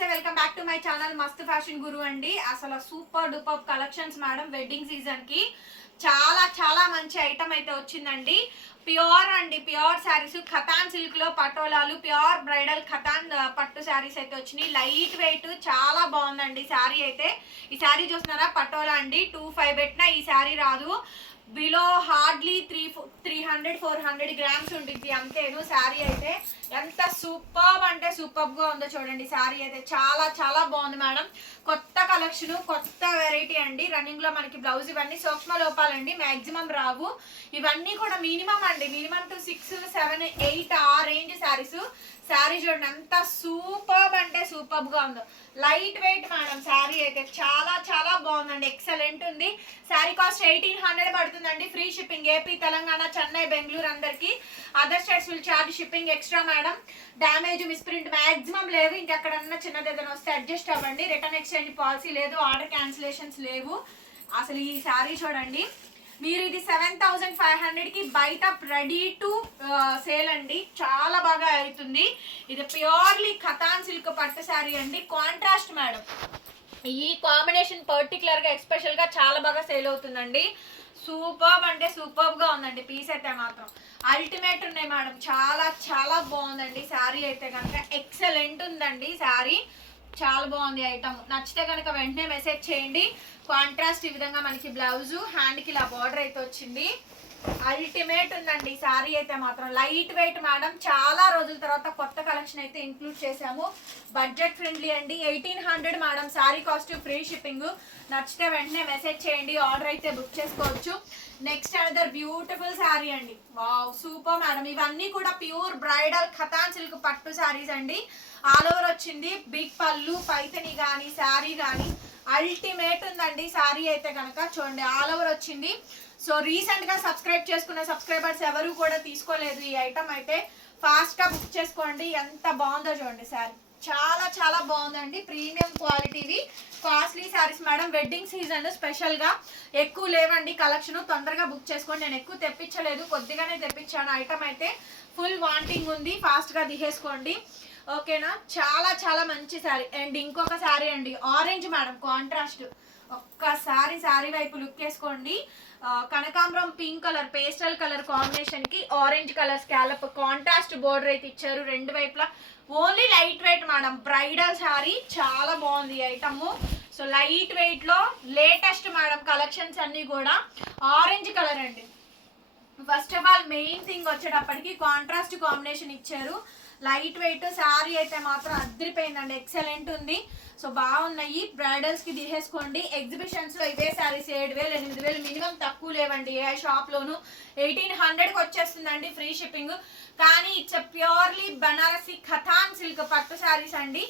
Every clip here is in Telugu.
నమస్తే welcome back to my channel. Mast fashion guru అండి. అసలు super duper collections madam wedding సీజన్కి చాలా చాలా మంచి ఐటమ్ అయితే వచ్చిందండి. ప్యూర్ అండి ప్యూర్ శారీస్. ఖతాన్ సిల్క్లో పటోలాలు ప్యూర్ బ్రైడల్ ఖతాన్ పట్టు శారీస్ అయితే వచ్చినాయి. లైట్ వెయిట్ చాలా బాగుందండి శారీ అయితే. ఈ శారీ చూస్తున్నారా? పటోలా అండి. టూ ఫైవ్ పెట్టినా ఈ శారీ రాదు. Below hardly three three hundred four hundred grams ఉంటుంది అంతేను శారీ అయితే. ఎంత సూపర్ అంటే సూపర్గా ఉందో చూడండి శారీ అయితే. చాలా చాలా బాగుంది మేడం. కొత్త కలెక్షన్ కొత్త వెరైటీ అండి. రన్నింగ్లో మనకి బ్లౌజ్ ఇవన్నీ సూక్ష్మ లోపాలండి. మ్యాక్సిమం రావు. ఇవన్నీ కూడా మినిమం అండి. Minimum two six seven eight ఆ రేంజ్ శారీస్ శారీ చూడండి ఎంత సూపర్ అంటే సూపర్గా ఉందో. లైట్ వెయిట్ మేడం శారీ అయితే చాలా చాలా బాగుందండి. ఎక్సలెంట్ ఉంది. శారీ కాస్ట్ ఎయిటీన్ హండ్రెడ్ పడుతుందండి. Free shipping AP Telangana Chennai Bengaluru అందరికి. Other states will charge shipping extra madam damage misprint maximum లేవు. ఇంకెక్కడన్నా చిన్నది ఏదైనా వస్తే అడ్జస్ట్ అవ్వండి. రిటర్న్ ఎక్స్చేంజ్ పాలసీ లేదు. ఆర్డర్ క్యాన్సిలేషన్స్ లేవు. అసలు ఈ శారీ చూడండి. మీరు ఇది సెవెన్ థౌసండ్ ఫైవ్ హండ్రెడ్కి బయట రెడీ టు సేల్ అండి. చాలా బాగా అవుతుంది ఇది ప్యూర్లీ ఖతాన్ సిల్క్ పట్టు శారీ అండి. కాంట్రాస్ట్ మేడం ఈ కాంబినేషన్ పర్టికులర్గా ఎక్స్పెషల్గా చాలా బాగా సేల్ అవుతుందండి. సూపర్ అంటే సూపర్గా ఉందండి. పీస్ అయితే మాత్రం. అల్టిమేట్ ఉన్నాయి మేడం చాలా చాలా బాగుందండి. శారీ అయితే కనుక. ఎక్సలెంట్ ఉందండి శారీ చాలా బాగుంది ఐటమ్ నచ్చితే కనుక వెంటనే మెసేజ్ చేయండి. కాంట్రాస్ట్ ఈ విధంగా మనకి బ్లౌజు హ్యాండ్కి ఇలా బార్డర్ అయితే వచ్చింది. అల్టిమేట్ ఉందండి. శారీ అయితే మాత్రం లైట్ వెయిట్ మేడం చాలా రోజుల తర్వాత కొత్త కలెక్షన్ అయితే ఇంక్లూడ్ చేసాము బడ్జెట్ ఫ్రెండ్లీ అండి. Eighteen hundred madam sari cost free shipping నచ్చితే వెంటనే మెసేజ్ చేయండి. ఆర్డర్ అయితే బుక్ చేసుకోవచ్చు. నెక్స్ట్ అనదర్ బ్యూటిఫుల్ శారీ అండి. వావ్ సూపర్ మేడం ఇవన్నీ కూడా ప్యూర్ బ్రైడల్ ఖతాన్ సిల్క్ పట్టు శారీస్ అండి. ఆల్ ఓవర్ వచ్చింది. బిగ్ పళ్ళు పైతని కానీ శారీ కానీ అల్టిమేట్ ఉందండి. శారీ అయితే కనుక చూడండి ఆల్ ఓవర్ వచ్చింది. సో రీసెంట్గా సబ్స్క్రైబ్ చేసుకున్న సబ్స్క్రైబర్స్ ఎవరు కూడా తీసుకోలేదు ఈ ఐటమ్ అయితే ఫాస్ట్గా బుక్ చేసుకోండి. ఎంత బాగుందో చూడండి శారీ చాలా చాలా బాగుందండి. Premium క్వాలిటీవి costly saris madam. Wedding season స్పెషల్గా ఎక్కువ లేవండి కలెక్షన్ తొందరగా బుక్ చేసుకోండి. నేను ఎక్కువ తెప్పించలేదు. కొద్దిగానే తెప్పించాను. ఐటమ్ అయితే ఫుల్ వాంటింగ్ ఉంది. ఫాస్ట్గా దిగేసుకోండి ఓకేనా చాలా చాలా మంచి శారీ. అండ్ ఇంకొక శారీ అండి. Orange madam. కాంట్రాస్ట్ ఒక్కసారి శారీ వైపు లుక్ వేసుకోండి కనకాంబరం పింక్ కలర్ పేస్టల్ కలర్ కాంబినేషన్కి orange colour scallop contrast border అయితే ఇచ్చారు. రెండు వైపులా only light weight madam. Bridal sari చాలా బాగుంది ఐటమ్ సో లైట్ వెయిట్లో లేటెస్ట్ మేడం కలెక్షన్స్ అన్ని కూడా. ఆరెంజ్ కలర్ అండి. First of all main thing వచ్చేటప్పటికి కాంట్రాస్ట్ కాంబినేషన్ ఇచ్చారు. లైట్ వెయిట్ శారీ అయితే మాత్రం అద్దరిపోయిందండి. ఎక్సలెంట్ ఉంది. సో బాగున్నాయి. బ్రైడల్స్కి తీసేసుకోండి. ఎగ్జిబిషన్స్లో ఇవే శారీస్ ఏడు వేలు ఎనిమిది వేలు మినిమం తక్కువ లేవండి ఏ షాప్ లోను ఎయిటీన్ హండ్రెడ్కి వచ్చేస్తుందండి ఫ్రీ షిప్పింగ్ కానీ it's purely Banarasi Katan silk పట్టు శారీస్ అండి.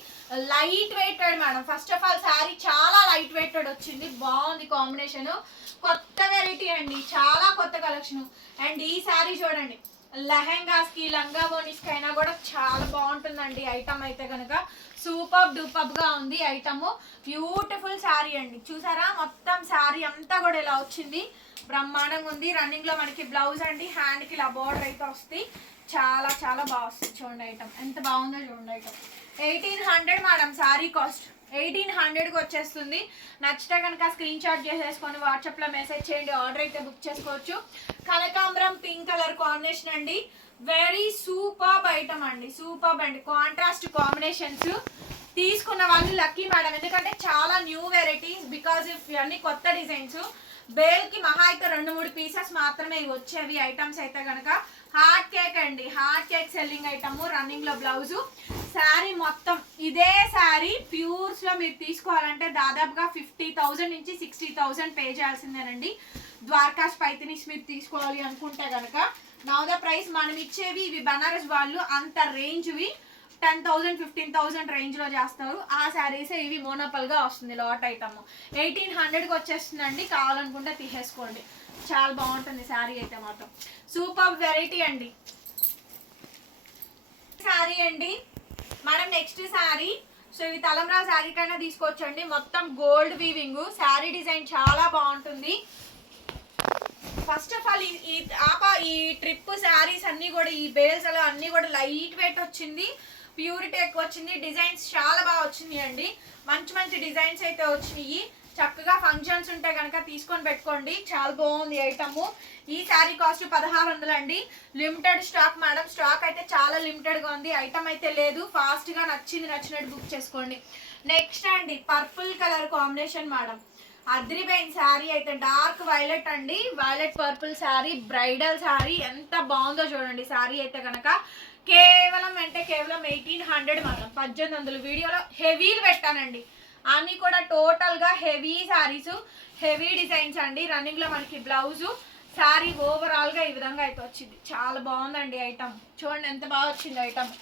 Light weighted madam first of all sari చాలా లైట్ వెయిటెడ్ వచ్చింది. బాగుంది కాంబినేషన్ కొత్త వెరైటీ అండి. చాలా కొత్త కలెక్షన్ అండ్ ఈ శారీ చూడండి. లెహెంగాస్కి లంగా బోనీస్ కైనా కూడా చాలా బాగుంటుందండి ఐటమ్ అయితే కనుక సూపర్ డూపర్గా ఉంది ఐటమ్. బ్యూటిఫుల్ శారీ అండి. చూసారా? మొత్తం శారీ అంతా కూడా ఇలా వచ్చింది. బ్రహ్మాండంగా ఉంది. రన్నింగ్లో మనకి బ్లౌజ్ అండి. హ్యాండ్కి ఇలా బోర్డర్ అయితే వస్తుంది చాలా చాలా బాగా వస్తుంది చూడండి ఐటమ్. ఎంత బాగుందో చూడండి item. Eighteen hundred madam sari cost. Eighteen హండ్రెడ్కి వచ్చేస్తుంది. నచ్చితే కనుక స్క్రీన్ షాట్ చేసేసుకొని వాట్సాప్లో మెసేజ్ చేయండి ఆర్డర్ అయితే బుక్ చేసుకోవచ్చు. కనకాంబరం పింక్ కలర్ కాంబినేషన్ అండి. వెరీ సూపర్ ఐటమ్ అండి. సూపర్ అండి. కాంట్రాస్ట్ కాంబినేషన్స్ తీసుకున్న వాళ్ళు లక్కీ మేడం ఎందుకంటే చాలా న్యూ వెరైటీస్ బికాజ్ ఇవన్నీ కొత్త డిజైన్స్ బేల్కి మహా అయితే రెండు మూడు పీసెస్ మాత్రమే వచ్చేవి ఐటమ్స్ అయితే కనుక. హార్ట్ కేక్ అండి. హార్ట్ కేక్ సెల్లింగ్ ఐటమ్ రన్నింగ్లో బ్లౌజు శారీ మొత్తం ఇదే శారీ ప్యూర్స్లో మీరు తీసుకోవాలంటే దాదాపుగా ఫిఫ్టీ థౌసండ్ నుంచి సిక్స్టీ థౌసండ్ పే చేయాల్సిందేనండి. ద్వారకా పైతనీస్ మీరు తీసుకోవాలి అనుకుంటే కనుక నౌ ద ప్రైస్ మనం ఇచ్చేవి ఇవి బనారస్ వాళ్ళు అంత రేంజ్వి టెన్ థౌసండ్ ఫిఫ్టీన్ థౌసండ్ రేంజ్లో చేస్తారు. ఆ శారీసే ఇవి మోనోపల్గా వస్తుంది లాట్ ఐటమ్ ఎయిటీన్ హండ్రెడ్కి వచ్చేస్తుందండి. కావాలనుకుంటే తీసేసుకోండి. చాలా బాగుంటుంది శారీ అయితే మాత్రం. సూపర్ వెరైటీ అండి. శారీ అండి. మనం నెక్స్ట్ శారీ సో ఇది తలంరా శారీ కైనా తీసుకోవచ్చండి మొత్తం గోల్డ్ వీవింగ్ శారీ డిజైన్ చాలా బాగుంటుంది. ఫస్ట్ ఆఫ్ ఆల్ ఈ ఆప ఈ ట్రిప్ శారీస్ అన్ని కూడా ఈ బేల్స్ అలా అన్ని కూడా లైట్ వెయిట్ వచ్చింది. ప్యూరిటీ ఎక్కువ వచ్చింది. డిజైన్స్ చాలా బాగా వచ్చినాయి అండి మంచి మంచి డిజైన్స్ అయితే వచ్చినాయి. చక్కగా ఫంక్షన్స్ ఉంటే కనుక తీసుకొని పెట్టుకోండి. చాలా బాగుంది ఐటమ్ ఈ శారీ కాస్ట్ పదహారు వందలు అండి. లిమిటెడ్ స్టాక్ మేడం స్టాక్ అయితే చాలా లిమిటెడ్గా ఉంది. ఐటమ్ అయితే లేదు. ఫాస్ట్గా నచ్చింది నచ్చినట్టు బుక్ చేసుకోండి. నెక్స్ట్ అండి పర్పుల్ కలర్ కాంబినేషన్ మేడం అద్రిపోయిన శారీ అయితే డార్క్ వైలెట్ అండి. Violet purple sari bridal sari ఎంత బాగుందో చూడండి శారీ అయితే కనుక కేవలం అంటే కేవలం ఎయిటీన్ హండ్రెడ్ మేడం పద్దెనిమిది వందలు. వీడియోలో హెవీలు పెట్టానండి. అన్ని కూడా టోటల్గా హెవీ శారీస్ హెవీ డిజైన్స్ అండి. రన్నింగ్లో మనకి బ్లౌజు శారీ ఓవరాల్గా ఈ విధంగా అయితే వచ్చింది. చాలా బాగుందండి ఐటమ్ చూడండి ఎంత బాగా వచ్చింది ఐటమ్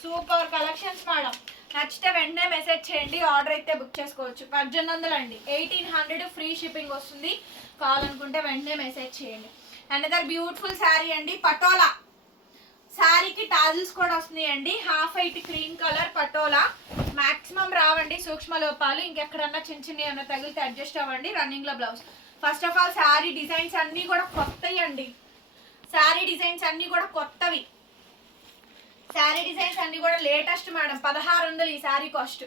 సూపర్ కలెక్షన్స్ మేడం నచ్చితే వెంటనే మెసేజ్ చేయండి. ఆర్డర్ అయితే బుక్ చేసుకోవచ్చు. పద్దెనిమిది వందలు అండి. ఎయిటీన్ హండ్రెడ్ ఫ్రీ షిప్పింగ్ వస్తుంది. కావాలనుకుంటే వెంటనే మెసేజ్ చేయండి. అనదర్ బ్యూటిఫుల్ శారీ అండి పటోలా శారీకి టాజిల్స్ కూడా వస్తున్నాయండి. Half white cream colour Patola maximum రావండి సూక్ష్మ లోపాలు. ఇంకెక్కడన్నా చిన్న చిన్న ఏమైనా తగిలితే అడ్జస్ట్ అవ్వండి రన్నింగ్లో blouse. First of all sari designs అన్నీ కూడా కొత్తవి అండి. శారీ డిజైన్స్ అన్నీ కూడా కొత్తవి. శారీ డిజైన్స్ అన్ని కూడా లేటెస్ట్ మేడం పదహారు వందలు ఈ శారీ కాస్ట్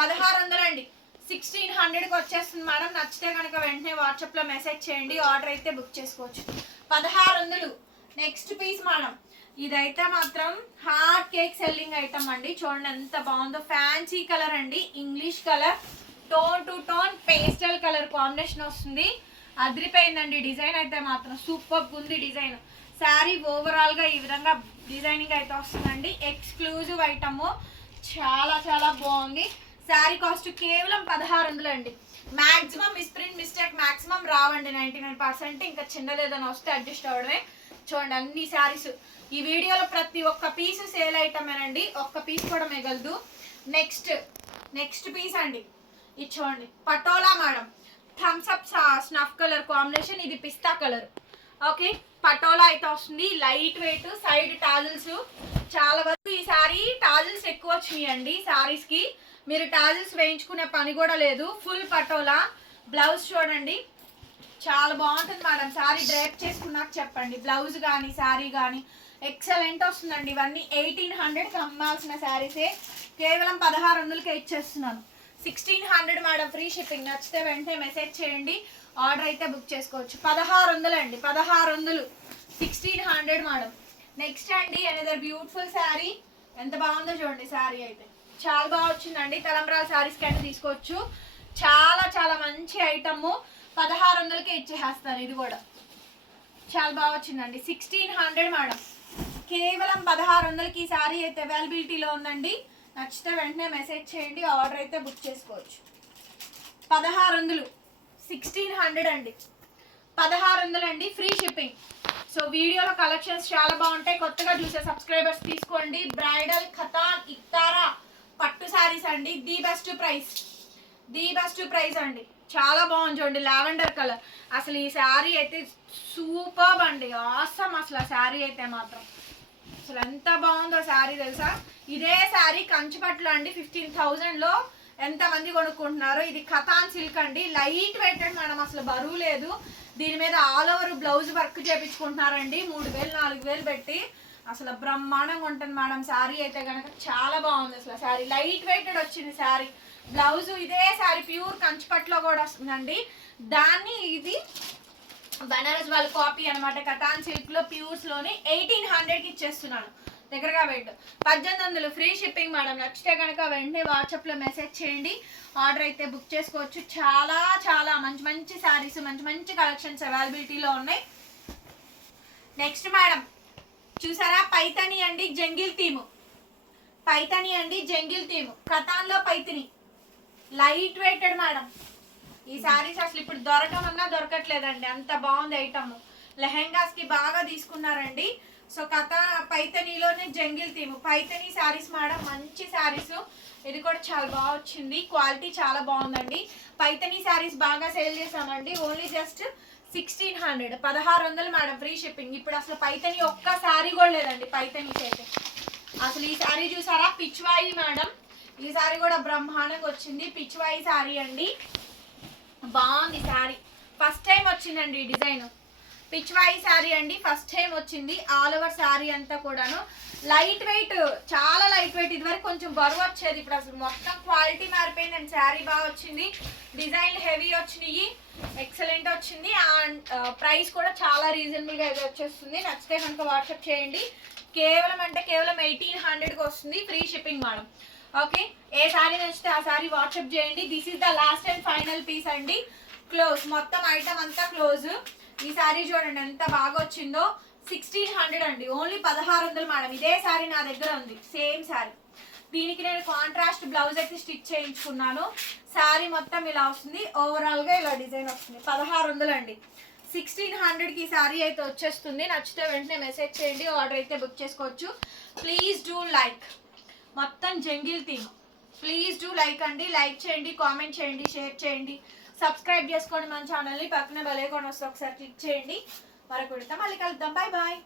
పదహారు వందలు అండి. సిక్స్టీన్ హండ్రెడ్కి వచ్చేస్తుంది మేడం నచ్చితే కనుక వెంటనే వాట్సాప్లో మెసేజ్ చేయండి. ఆర్డర్ అయితే బుక్ చేసుకోవచ్చు. పదహారు వందలు. నెక్స్ట్ పీస్ మేడం ఇదైతే మాత్రం హార్ట్ కేక్ సెల్లింగ్ ఐటమ్ అండి. చూడండి ఎంత బాగుందో. ఫ్యాన్సీ కలర్ అండి. English colour tone to tone pastel colour combination వస్తుంది. అదిరిపోయిందండి డిజైన్ అయితే మాత్రం. సూపర్ ఉంది డిజైన్. శారీ ఓవరాల్గా ఈ విధంగా డిజైనింగ్ అయితే వస్తుందండి. ఎక్స్క్లూజివ్ ఐటమ్ చాలా చాలా బాగుంది. శారీ కాస్ట్ కేవలం పదహారు వందలు అండి. మాక్సిమం మిస్ప్రింట్ మిస్టేక్ మ్యాక్సిమం రావండి. నైంటీ నైన్ పర్సెంట్ ఇంకా చిన్నది ఏదైనా వస్తే అడ్జస్ట్ అవ్వడమే. చూడండి అన్ని శారీస్. ఈ వీడియోలో ప్రతి ఒక్క పీస్ సేల్ ఐటమేనండి ఒక్క పీస్ కూడా మిగలదు. నెక్స్ట్ నెక్స్ట్ పీస్ అండి. ఇది చూడండి. Patola madam. Thumbs up snuff colour combination ఇది పిస్తా కలర్ ఓకే పటోలా అయితే వస్తుంది. లైట్ వెయిట్ సైడ్ టాజిల్స్ చాలా వరకు ఈ సారీ టాజిల్స్ ఎక్కువ వచ్చినాయండి శారీస్కి. మీరు టాజిల్స్ వేయించుకునే పని కూడా లేదు. ఫుల్ పటోలా. బ్లౌజ్ చూడండి. చాలా బాగుంటుంది మేడం. సారీ డ్రైప్ చేసుకున్నాక చెప్పండి. బ్లౌజ్ కానీ శారీ కానీ ఎక్సలెంట్ వస్తుందండి. ఇవన్నీ ఎయిటీన్ హండ్రెడ్కి అమ్మాల్సిన శారీసే కేవలం పదహారు వందలకే ఇచ్చేస్తున్నాను. Sixteen hundred madam free shipping. నచ్చితే వెంటనే మెసేజ్ చేయండి. ఆర్డర్ అయితే బుక్ చేసుకోవచ్చు. పదహారు వందలు అండి పదహారు వందలు. Sixteen hundred madam. నెక్స్ట్ అండి అనదర్ బ్యూటిఫుల్ శారీ ఎంత బాగుందో చూడండి శారీ అయితే. చాలా బాగా వచ్చిందండి. తలంబ్రాల శారీస్ కంటే తీసుకోవచ్చు. చాలా చాలా మంచి ఐటమ్. పదహారు వందలకే ఇచ్చేసేస్తాను ఇది కూడా. చాలా బాగా వచ్చిందండి. సిక్స్టీన్ హండ్రెడ్ మేడం కేవలం పదహారు వందలకి ఈ సారీ అయితే అవైలబిలిటీలో ఉందండి. నచ్చితే వెంటనే మెసేజ్ చేయండి. ఆర్డర్ అయితే బుక్ చేసుకోవచ్చు. పదహారు వందలు సిక్స్టీన్ హండ్రెడ్ అండి. పదహారు వందలు అండి ఫ్రీ షిప్పింగ్ సో వీడియోలో కలెక్షన్స్ చాలా బాగుంటాయి. కొత్తగా చూసే సబ్స్క్రైబర్స్ తీసుకోండి. బ్రైడల్ ఖతాన్ ఇక్తారా పట్టు శారీస్ అండి. The best price the best price అండి. చాలా బాగుంది చూడండి లావెండర్ కలర్. అసలు ఈ శారీ అయితే సూపర్ అండి. ఆసమ్ అసలు ఆ శారీ అయితే మాత్రం. అసలు ఎంత బాగుందో శారీ తెలుసా? ఇదే శారీ కంచిపట్లు అండి ఫిఫ్టీన్ థౌజండ్లో ఎంతమంది కొనుక్కుంటున్నారు. ఇది కథాన్ సిల్క్ అండి. లైట్ వెయిటెడ్ మేడం అసలు బరువు లేదు. దీని మీద ఆల్ ఓవర్ బ్లౌజ్ వర్క్ చేపించుకుంటున్నారండి. మూడు వేలు నాలుగు వేలు పెట్టి. అసలు బ్రహ్మాండంగా ఉంటుంది మేడం శారీ అయితే కనుక చాలా బాగుంది అసలు శారీ. లైట్ వెయిటెడ్ వచ్చింది శారీ. బ్లౌజ్ ఇదే శారీ ప్యూర్ కంచిపట్లో కూడా వస్తుందండి. దాన్ని ఇది బనారస్ వాళ్ళ కాపీ అనమాట కథాన్ సిల్క్లో ప్యూర్స్లోని ఎయిటీన్ హండ్రెడ్కి ఇచ్చేస్తున్నాను. దగ్గరగా పెట్టు పద్దెనిమిది వందలు ఫ్రీ షిప్పింగ్ మేడం. నచ్చితే కనుక వెంటనే వాట్సాప్లో మెసేజ్ చేయండి. ఆర్డర్ అయితే బుక్ చేసుకోవచ్చు. చాలా చాలా మంచి మంచి శారీస్ మంచి మంచి కలెక్షన్స్ అవైలబిలిటీలో ఉన్నాయి. నెక్స్ట్ మేడం చూసారా? పైతని అండి జంగిల్ థీము. పైతని అండి జంగిల్ థీము. కథాన్లో పైతని. Light weighted madam. ఈ శారీస్ అసలు ఇప్పుడు దొరకమన్నా దొరకట్లేదండి. అంత బాగుంది ఐటమ్. లెహెంగాస్కి బాగా తీసుకున్నారండి. సో కథ పైతనీలోనే jungle theme. Paithani saris madam మంచి శారీస్. ఇది కూడా చాలా బాగా వచ్చింది. క్వాలిటీ చాలా బాగుందండి. పైతనీ శారీస్ బాగా సేల్ చేసామండి ఓన్లీ జస్ట్ సిక్స్టీన్ హండ్రెడ్. పదహారు వందలు మేడం ఫ్రీ షిప్పింగ్. ఇప్పుడు అసలు పైతని ఒక్క శారీ కూడా లేదండి. పైతనీకి అయితే అసలు ఈ శారీ చూసారా? పిచ్వాయి మేడం. ఈ సారీ కూడా బ్రహ్మాండంగా వచ్చింది. పిచ్చివాయి శారీ అండి. బాగుంది శారీ ఫస్ట్ టైం వచ్చిందండి ఈ డిజైన్. పిచ్వాయి శారీ అండి. ఫస్ట్ టైం వచ్చింది. ఆల్ ఓవర్ శారీ అంతా కూడాను. లైట్ వెయిట్ చాలా లైట్ వెయిట్ ఇదివరకు కొంచెం బరువు వచ్చేది. ఇప్పుడు అసలు మొత్తం క్వాలిటీ మారిపోయింది అండ్ శారీ బాగా వచ్చింది. డిజైన్ హెవీ వచ్చినాయి. ఎక్సలెంట్ వచ్చింది. అండ్ ప్రైస్ uh, కూడా చాలా రీజనబుల్గా ఇది వచ్చేస్తుంది. నచ్చితే కనుక వాట్సాప్ చేయండి. కేవలం అంటే కేవలం ఎయిటీన్ హండ్రెడ్కి వస్తుంది. Free shipping madam okay? ఏ సారీ నచ్చితే ఆ సారీ వాట్సాప్ చేయండి. This is the last and final piece అండి. క్లోజ్ మొత్తం ఐటమ్ అంతా క్లోజ్ ఈ సారీ చూడండి ఎంత బాగా వచ్చిందో. సిక్స్టీన్ హండ్రెడ్ అండి. ఓన్లీ పదహారు వందలు మేడం ఇదే సారీ నా దగ్గర ఉంది. సేమ్ సారీ. దీనికి నేను కాంట్రాస్ట్ బ్లౌజ్ అయితే స్టిచ్ చేయించుకున్నాను. శారీ మొత్తం ఇలా వస్తుంది. ఓవరాల్గా ఇలా డిజైన్ వస్తుంది. పదహారు వందలు అండి. సిక్స్టీన్ హండ్రెడ్కి ఈ శారీ అయితే వచ్చేస్తుంది. నచ్చితే వెంటనే మెసేజ్ చేయండి. ఆర్డర్ అయితే బుక్ చేసుకోవచ్చు. ప్లీజ్ డూ లైక్ మొత్తం jungle theme. Please do like అండి లైక్ చేయండి కామెంట్ చేయండి షేర్ చేయండి. సబ్స్క్రైబ్ చేసుకోండి మన ఛానల్ని పక్కన భలేకొని వస్తే ఒకసారి క్లిక్ చేయండి. మరొకటితో మళ్ళీ కలుద్దాం. Bye bye